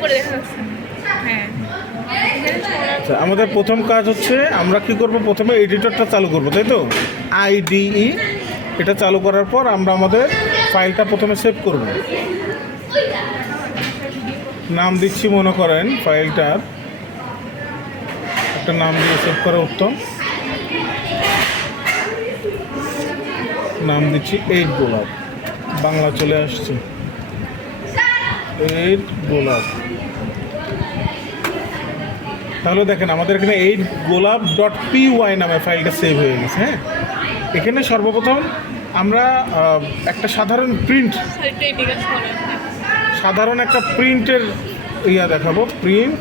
করে দেখা হ্যাঁ। আচ্ছা আমাদের প্রথম কাজ হচ্ছে আমরা কি করব? প্রথমে এডিটরটা চালু করব, তাই তো? আইডিই এটা চালু করার পর আমরা আমাদের ফাইলটা প্রথমে সেভ করব। নাম দিচ্ছি মনে করেন ফাইলটার। একটা নাম দিয়ে সেভ করা উত্তম। নাম দিচ্ছি এইট গোলাপ বাংলা চলে আসছে। এইট গোলাপ। তাহলে দেখেন, আমাদের এখানে এইট গোলাপ ডট পি ওয়াই নামে ফাইলটা সেভ হয়ে গেছে হ্যাঁ? এখানে সর্বপ্রথম আমরা একটা সাধারণ প্রিন্ট সাধারণ একটা প্রিন্টের ইয়া দেখাবো প্রিন্ট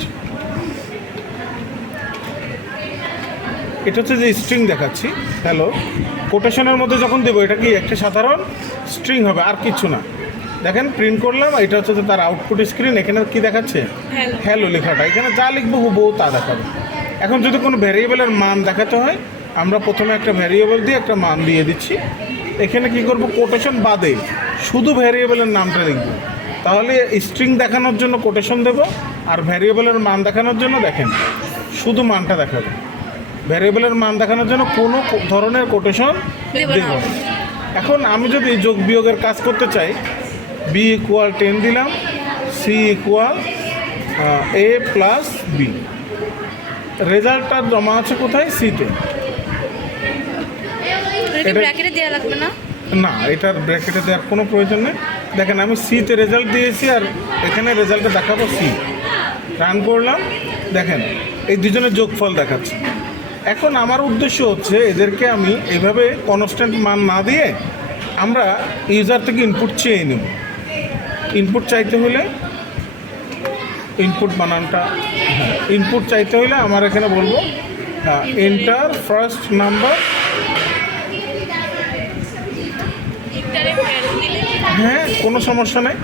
এটা হচ্ছে যে স্ট্রিং দেখাচ্ছি হ্যালো কোটেশনের মধ্যে যখন দেবো, এটা কি একটা সাধারণ স্ট্রিং হবে, আর কিছু না। দেখেন প্রিন্ট করলাম এটা হচ্ছে তার আউটপুট স্ক্রিন এখানে কি দেখাচ্ছে? হ্যালো লেখাটা। এখানে যা লিখব হুবহু তা দেখাবে। এখন যদি কোনো ভ্যারিয়েবলের মান দেখাতে হয় আমরা প্রথমে একটা ভ্যারিয়েবল দিয়ে একটা মান দিয়ে দিচ্ছি। এখানে কি করব? কোটেশন বাদে শুধু ভ্যারিয়েবলের নামটা লিখব। তাহলে স্ট্রিং দেখানোর জন্য কোটেশন দেব আর ভ্যারিয়েবলের মান দেখানোর জন্য দেখেন শুধু মানটা দেখাবে। ভ্যারিয়েবলের মান দেখানোর জন্য কোনো ধরনের কোটেশন দেব। এখন আমি যদি যোগ বিয়োগের কাজ করতে চাই বি ইকুয়াল টেন দিলাম C equal A plus B রেজাল্টটা জমা আছে কোথায়? সিতে না? না এটার ব্র্যাকেটে দেওয়ার কোনো প্রয়োজন নেই। দেখেন আমি সিতে রেজাল্ট দিয়েছি আর এখানে রেজাল্টে দেখাবো সি রান করলাম। দেখেন এই দুজনের যোগফল দেখাচ্ছে। এখন আমার উদ্দেশ্য হচ্ছে এদেরকে আমি এইভাবে কনস্ট্যান্ট মান না দিয়ে আমরা ইউজার থেকে ইনপুট চেয়ে নেব। ইনপুট চাইতে হলে ইনপুট বানানটা ইনপুট চাইতে হলে আমার এখানে বলব হ্যাঁ এন্টার ফার্স্ট নাম্বার হ্যাঁ কোনো সমস্যা নেই।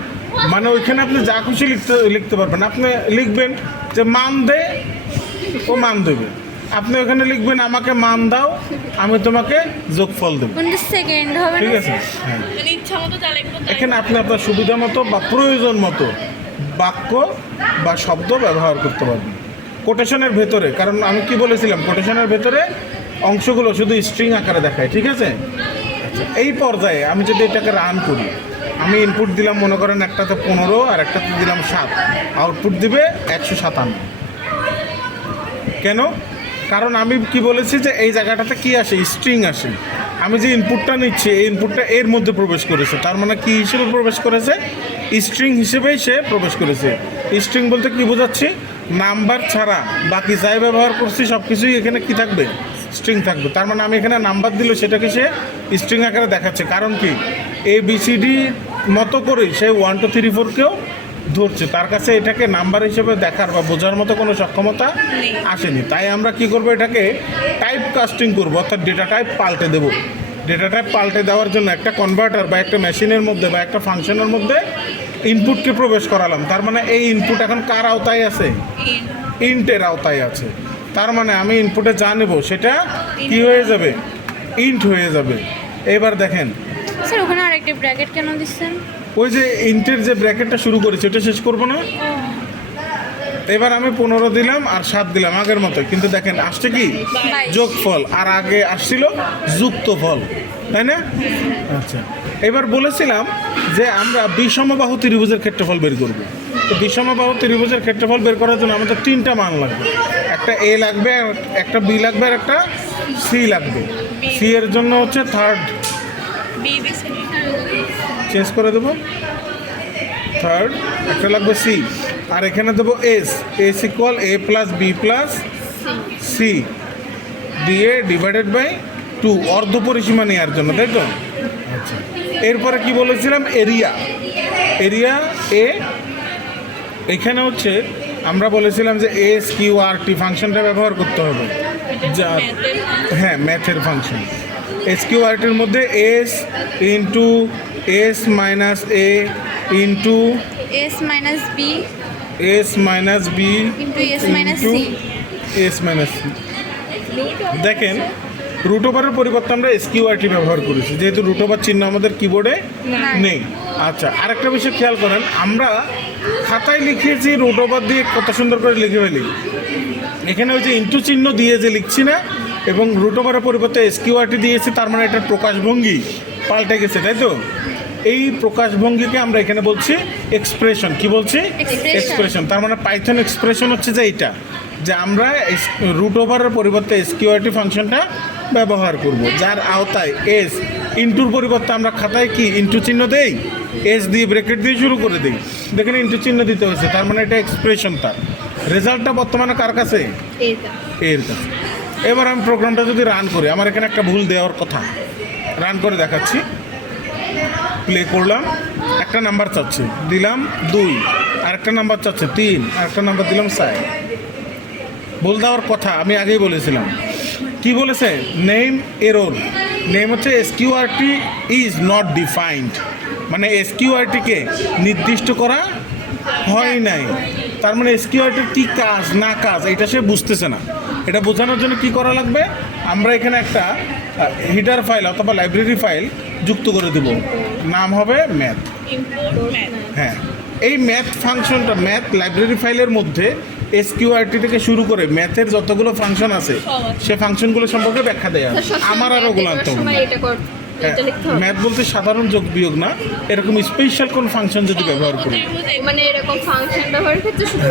মানে ওইখানে আপনি যা খুশি লিখতে লিখতে পারবেন। আপনি লিখবেন যে মান দে ও মান দেবে। আপনি ওখানে লিখবেন আমাকে মান দাও আমি তোমাকে যোগফল দেবো। কোনটা সেকেন্ড হবে ঠিক আছে? হ্যাঁ। মানে এখানে আপনি আপনার সুবিধা মতো বা প্রয়োজন মতো বাক্য বা শব্দ ব্যবহার করতে পারবেন। কোটেশনের ভেতরে, কারণ আমি কি বলেছিলাম, কোটেশনের ভেতরে অংশগুলো শুধু স্ট্রিং আকারে দেখায়, ঠিক আছে? আচ্ছা এই পর্যায়ে আমি যদি এটাকে রান করি, আমি ইনপুট দিলাম মনে করেন একটাতে পনেরো আর একটাতে দিলাম সাত আউটপুট দিবে একশো সাতান্ন। কেন? কারণ আমি কি বলেছি যে এই জায়গাটাতে কি আসে? স্ট্রিং আসে। আমি যে ইনপুটটা নিচ্ছি, এই ইনপুটটা এর মধ্যে প্রবেশ করেছে। তার মানে কি হিসেবে প্রবেশ করেছে? স্ট্রিং হিসেবেই সে প্রবেশ করেছে। স্ট্রিং বলতে কি বোঝাচ্ছি? নাম্বার ছাড়া। বাকি যাই ব্যবহার করছি সব কিছুই এখানে কি থাকবে? স্ট্রিং থাকবে। তার মানে আমি এখানে নাম্বার দিলে সেটাকে সে স্ট্রিং আকারে দেখাচ্ছে। কারণ কি? এ বিসিডি মতো করেই সে ওয়ান টু থ্রি ফোরকেও ধরছে তার কাছে এটাকে নাম্বার হিসেবে দেখার বা বোঝার মতো কোনো সক্ষমতা আসেনি। তাই আমরা কি করব এটাকে টাইপ কাস্টিং করব অর্থাৎ ডেটা টাইপ পাল্টে দেব। ডেটা টাইপ পাল্টে দেওয়ার জন্য একটা কনভার্টার বা একটা মেশিনের মধ্যে বা একটা ফাংশনের মধ্যে ইনপুটকে প্রবেশ করালাম। তার মানে এই ইনপুট এখন কার আওতায় আছে? ইন্টের। আওতায় আছে। তার মানে আমি ইনপুটে যা নেব সেটা কি হয়ে যাবে? ইন্ট হয়ে যাবে। এবার দেখেন। স্যার ওখানে আরেকটা ব্র্যাকেট কেন দিচ্ছেন? ওই যে ইন্টের যে ব্র্যাকেটটা শুরু করেছে ওটা শেষ করব না? এবার আমি পনেরো দিলাম আর সাত দিলাম আগের মতো কিন্তু দেখেন আসছে কি? যোগ ফল। আর আগে আসছিল যুক্ত ফল। তাই না? আচ্ছা। এবার বলেছিলাম যে আমরা বিষমবাহু ত্রিভুজের ক্ষেত্রফল বের করব। তো বিষমবাহু ত্রিভুজের ক্ষেত্রফল বের করার জন্য আমাদের তিনটা মান লাগবে। একটা এ লাগবে আর একটা বি লাগবে আর একটা সি লাগবে। সি এর জন্য হচ্ছে থার্ড চেঞ্জ করে দেবো। থার্ড একটা লাগবে সি আর এখানে দেবো S S equal A plus B plus C দিয়ে ডিভাইডেড বাই টু অর্ধ পরিসীমা নেওয়ার জন্য, তাই তো? আচ্ছা। এরপরে কি বলেছিলাম? এরিয়া এরিয়া এ এখানে হচ্ছে আমরা বলেছিলাম যে এস কিউ আর টি ফাংশনটা ব্যবহার করতে হবে। যা হ্যাঁ ম্যাথের ফাংশন এস কিউ আরটির মধ্যে S into S minus A into S minus B S minus B into S minus C S minus C দেখেন রুট ওভারের পরিবর্তে আমরা এস কিউ আরটি ব্যবহার করেছি। যেহেতু রুট ওভার চিহ্ন আমাদের কিবোর্ডে। নেই। আচ্ছা আরেকটা বিষয় খেয়াল করেন আমরা খাতায় লিখেছি রুট ওভার দিয়ে কত সুন্দর করে লিখে ফেলি। এখানে ওই যে ইন্টু চিহ্ন দিয়ে যে লিখছি না এবং রুট ওভারের পরিবর্তে এসকিউআরটি দিয়েছি তার মানে এটার প্রকাশভঙ্গি পাল্টে গেছে তাই তো? এই প্রকাশভঙ্গিকে আমরা এখানে বলছি এক্সপ্রেশন কি বলছি? এক্সপ্রেশন তার মানে পাইথন এক্সপ্রেশন হচ্ছে যে এইটা যে আমরা রুট ওভারের পরিবর্তে এসকিউআরটি ফাংশনটা ব্যবহার করব। যার আওতায় এস ইন্টুর পরিবর্তে আমরা খাতায় কি ইন্টু চিহ্ন দেই? এস দিয়ে ব্রেকেট দিয়ে শুরু করে দিই। দেখেন ইন্টু চিহ্ন দিতে হয়েছে তার মানে এটা এক্সপ্রেশন তার। রেজাল্টটা বর্তমানে কার কাছে? এর কাছে। এবার আমি প্রোগ্রামটা যদি রান করি আমার এখানে একটা ভুল দেওয়ার কথা। রান করে দেখাচ্ছি। প্লে করলাম, একটা নাম্বার চাচ্ছে, দিলাম দুই, আরেকটা নাম্বার চাচ্ছে তিন, আরেকটা নাম্বার দিলাম চার। ভুল দেওয়ার কথা, আমি আগেই বলেছিলাম। কি বলেছে? নেম এরোর নেম হচ্ছে এসকিউআরটি ইজ নট ডিফাইন্ড মানে এসকিউআরটিকে নির্দিষ্ট করা হয় নাই। তার মানে এসকিউআরটির কী কাজ, না কাজ, এটা সে বুঝতেছে না। এটা বোঝানোর জন্য কি করা লাগবে? আমরা এখানে একটা হিডার ফাইল অথবা লাইব্রেরি ফাইল যুক্ত করে দেব। নাম হবে ম্যাথ হ্যাঁ। এই ম্যাথ ফাংশনটা ম্যাথ লাইব্রেরি ফাইলের মধ্যে এসকিউআরটি থেকে শুরু করে ম্যাথের যতগুলো ফাংশন আছে সে ফাংশনগুলো সম্পর্কে ব্যাখ্যা দেয় আমার আরও হবে ম্যাথ বলতে সাধারণ যোগ বিয়োগ না। এরকম স্পেশাল কোন ফাংশন যদি ব্যবহার করি? মানে এরকম ফাংশন ব্যবহারের ক্ষেত্রে শুধু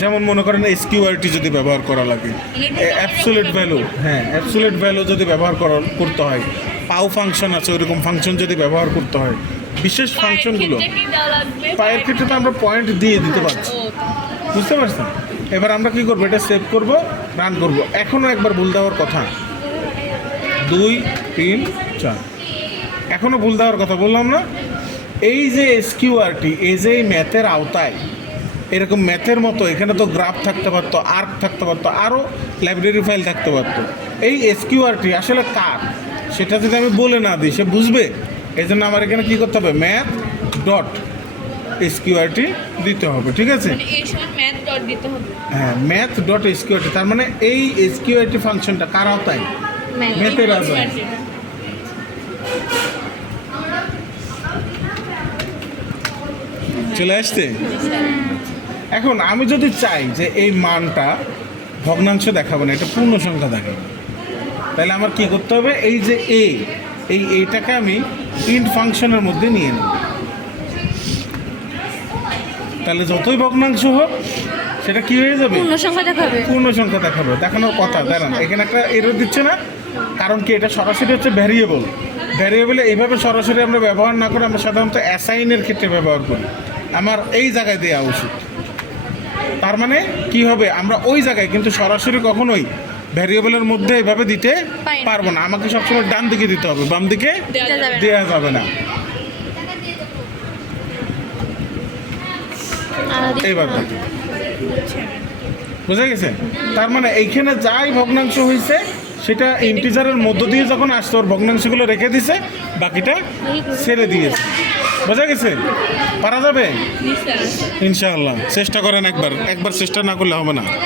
যেমন মনে করেন এসকিউআরটি যদি ব্যবহার করা লাগে অ্যাবসোলেট ভ্যালু হ্যাঁ অ্যাবসোলেট ভ্যালু যদি ব্যবহার করা করতে হয় পাও ফাংশন আছে ওইরকম ফাংশন যদি ব্যবহার করতে হয় বিশেষ ফাংশনগুলো পায়ের ক্ষেত্রে তো আমরা পয়েন্ট দিয়ে দিতে পারছি। বুঝতে পারছেন? এবার আমরা কি করব এটা সেভ করব রান করব। এখনও একবার ভুল দেওয়ার কথা। দুই তিন চার। এখনও ভুল দেওয়ার কথা বললাম না। এই যে এসকিউআরটি এই যে এই ম্যাথের আওতায় এরকম ম্যাথের মতো এখানে তো গ্রাফ থাকতে পারতো আর্ক থাকতে পারতো আরও লাইব্রেরি ফাইল থাকতে পারতো। এই এসকিউআরটি আসলে কার? সেটা যদি আমি বলে না দিই সে বুঝবে? এই জন্য আমার এখানে কী করতে হবে? ম্যাথ ডট এসকিউআরটি দিতে হবে ঠিক আছে? মানে হ্যাঁ ম্যাথ ডট এসকিউআরটি তার মানে এই এসকিউআরটি ফাংশনটা কার আওতায়? ম্যাথের আওতায়। চলে আসছে? এখন আমি যদি চাই যে এই মানটা ভগ্নাংশ দেখাবো না এটা পূর্ণ সংখ্যা দেখাবো তাহলে আমার কি করতে হবে? এই যে এ এই এইটাকে আমি ইন্ট ফাংশনের মধ্যে নিয়ে নেব। তাহলে যতই ভগ্নাংশ হোক সেটা কি হয়ে যাবে? পূর্ণ সংখ্যা দেখাবে। পূর্ণ সংখ্যা দেখাবে দেখানোর কথা দাঁড়ান এখানে একটা এরর দিচ্ছে না। কারণ কি এটা সরাসরি হচ্ছে ভ্যারিয়েবল ভ্যারিয়েবলে এইভাবে সরাসরি আমরা ব্যবহার না করে আমরা সাধারণত অ্যাসাইনের ক্ষেত্রে ব্যবহার করি। আমার এই জায়গায় দেওয়া উচিত। তার মানে কি হবে? আমরা ওই জায়গায় কিন্তু সরাসরি কখনোই ভ্যারিয়েবলের মধ্যে এভাবে দিতে পারব না। আমাকে সবসময় ডান দিকে দিতে হবে বাম দিকে দেওয়া যাবে না। এইবার দেখো। বুঝা গেছে? তার মানে এইখানে যাই ভগ্নাংশ হয়েছে সেটা ইন্টিজারের মধ্য দিয়ে যখন আসছে ওর ভগ্নাংশগুলো রেখে দিছে বাকিটা ছেড়ে দিয়েছে। বোঝা গেছে? পারা যাবে? ইনশাআল্লাহ। চেষ্টা করেন একবার। একবার চেষ্টা না করলে হবে না।